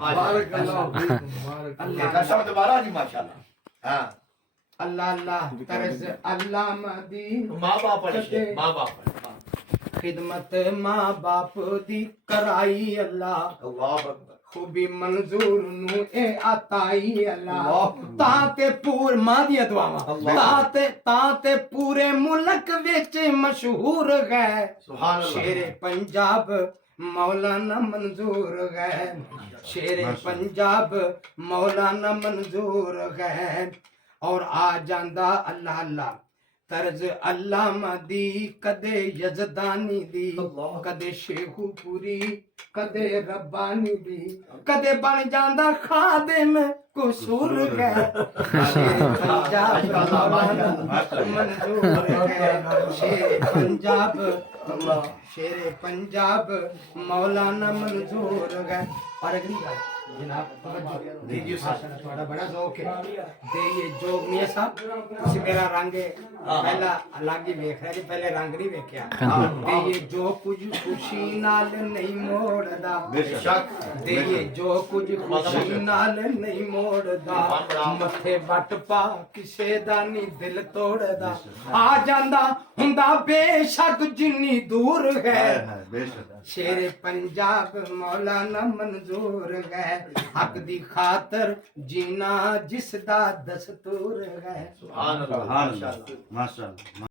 बारक अल्लाह फीकुम, बारक एक कसम दोबारा जी माशाल्लाह। हाँ अल्लाह अल्लाह तरस अल्लाह मदी माँ बाप पढ़े, माँ बाप पढ़े। खिदमत माँ बाप दी कराई अल्लाह अल्लाह अकबर। खूबी मंजूर नु ए आताई अल्लाह ताते पूर मां दी दुआवां ताते पूरे मुल्क विच मशहूर है सुभान अल्लाह। शेरे पंजाब मौलाना मंजूर है शेरे पंजाब मौलाना मंजूर है और आ जांदा अल्लाह अल्लाह तर्ज अल्लाह मदी कदे यजदानी दी कदे शेखुपुरी कदे रब्बानी दी कदे बन जांदा खादिम कुसूर है शेर पंजाब मंजूर है शेर पंजाब मौलाना मंजूर है। और अगली बात जनाब दीजिए साहब थोड़ा बड़ा ज़ौक है ते ये जोग मियां साहब तुसी मेरा रंग पहला अलग ही वेख रहे जी पहले रंग नहीं वेख्या ते ये जो कुछ खुशी नाल नहीं मोड़दा बेशक ते ये जो कुछ खुशी नाल नहीं मोड़दा मथे वट पा किसे दा नहीं दिल तोड़दा आ जांदा हुंदा बेशक जिन्नी दूर है शेर पंजाब मौलाना मंजूर है हक दी खातर जीना जिसदा दस्तूर है। सुभान अल्लाह माशाल्लाह।